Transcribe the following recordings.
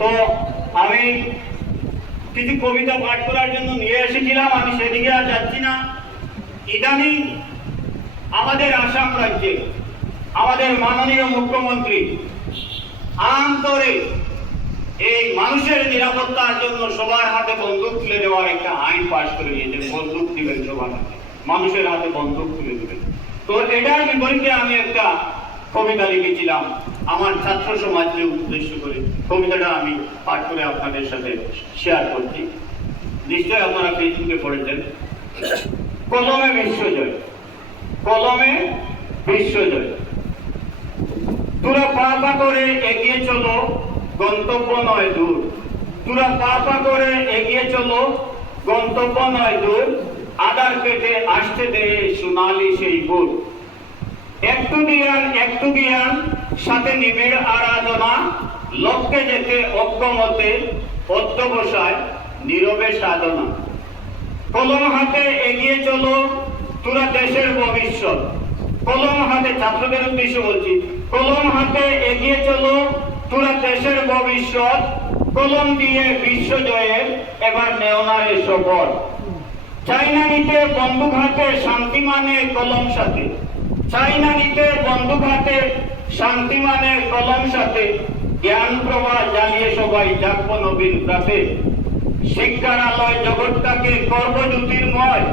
তো আমি কিছু কবিতা পাঠ করার জন্য নিয়ে এসেছিলাম, আমি সেদিকে আর যাচ্ছি না। ইদানিং আমাদের আসাম রাজ্যে আমাদের মাননীয় মুখ্যমন্ত্রী আন্তরে এই মানুষের নিরাপত্তার জন্য সবার হাতে বন্দুক তুলে দেওয়ার একটা আইন পাশ করে দিয়েছেন, বন্দুক দিবেন সবার হাতে, মানুষের হাতে বন্দুক তুলে দিবেন। তো এটার বিপরীতে আমি একটা কবিতা লিখেছিলাম আমার ছাত্র সমাজকে উদ্দেশ্য করে কবিতাটা আমি পাঠ করে আপনাদের সাথে শেয়ার করছি। নিশ্চয়ই আপনারা ফেসবুকে পড়েছেন। কলমে বিশ্বজয়। কলমে বিশ্বজয়। তোরা পা পা করে এগিয়ে চলো, গন্তব্য নয় দূর। তোরা পা পা করে এগিয়ে চলো, গন্তব্য নয় দূর। আদার পেটে আসতে দে সোনালি সেই গুড় একটু জ্ঞান একটু জ্ঞান সাথে নিবিড় আরাধনা লক্ষ্যে যেতে অজ্ঞমতে অধ্যবসায় নীরবে সাধনা। কলম হাতে এগিয়ে চলো, তোরা দেশের ভবিষ্যৎ। কলম হাতে, ছাত্রদের উদ্দেশ্যে বলছি, কলম হাতে এগিয়ে চলো, তোরা দেশের ভবিষ্যৎ। কলম দিয়ে বিশ্ব জয়ে এবার নেওনারে শপথ চাইনা নিতে বন্দুক হাতে শান্তি মানে কলম সাথে। চাইনা নিতে বন্দুক হাতে শান্তি মানে কলম সাথে জ্ঞান প্রবাহ জ্বালিয়ে সবাই জাগব নবীন প্রাতে শিক্ষার আলয় জগৎটাকে কর্মজ্যোতির্ময়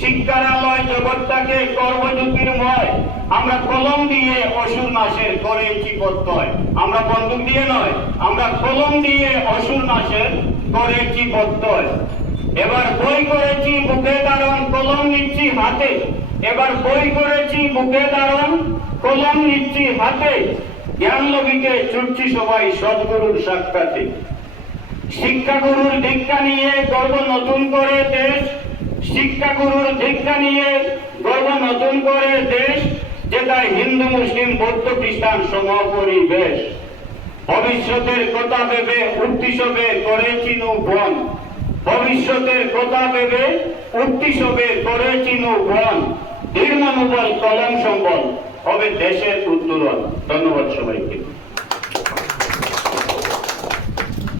শিক্ষার আলয় জগৎটাকে কর্মজ্যোতির্ময় আমরা কলম দিয়ে অসুর নাশের করেছি প্রত্যয় আমরা বন্দুক দিয়ে নয়, আমরা কলম দিয়ে অসুর নাশের করেছি প্রত্যয় এবার বই করেছি, বুকে দারণ কলম নিচ্ছি হাতে। এবার বই করেছি, বুকে দারণ কলম নিচ্ছি হাতে জ্ঞান লবিকে ছুটছি সবাই সদ্গুরুর সাক্ষাতে। শিক্ষাগুরুর দীক্ষা নিয়ে গর্ব নতুন করে দেশ, শিক্ষাগুরুর দীক্ষা নিয়ে গর্ব নতুন করে দেশ, যেটা হিন্দু মুসলিম বৌদ্ধ খ্রিস্টান সমপরিবেশ। ভবিষ্যতের কথা ভেবে উদ্দেশ্যবে করেছিনু বন। ভবিষ্যতের কথা ভেবে উদ্দেশ্যবে করেছিনু বন। দৃঢ় মনোবল, কলম সম্বল। হবে দেশের উত্তরণ ধন্যবাদ সবাইকে।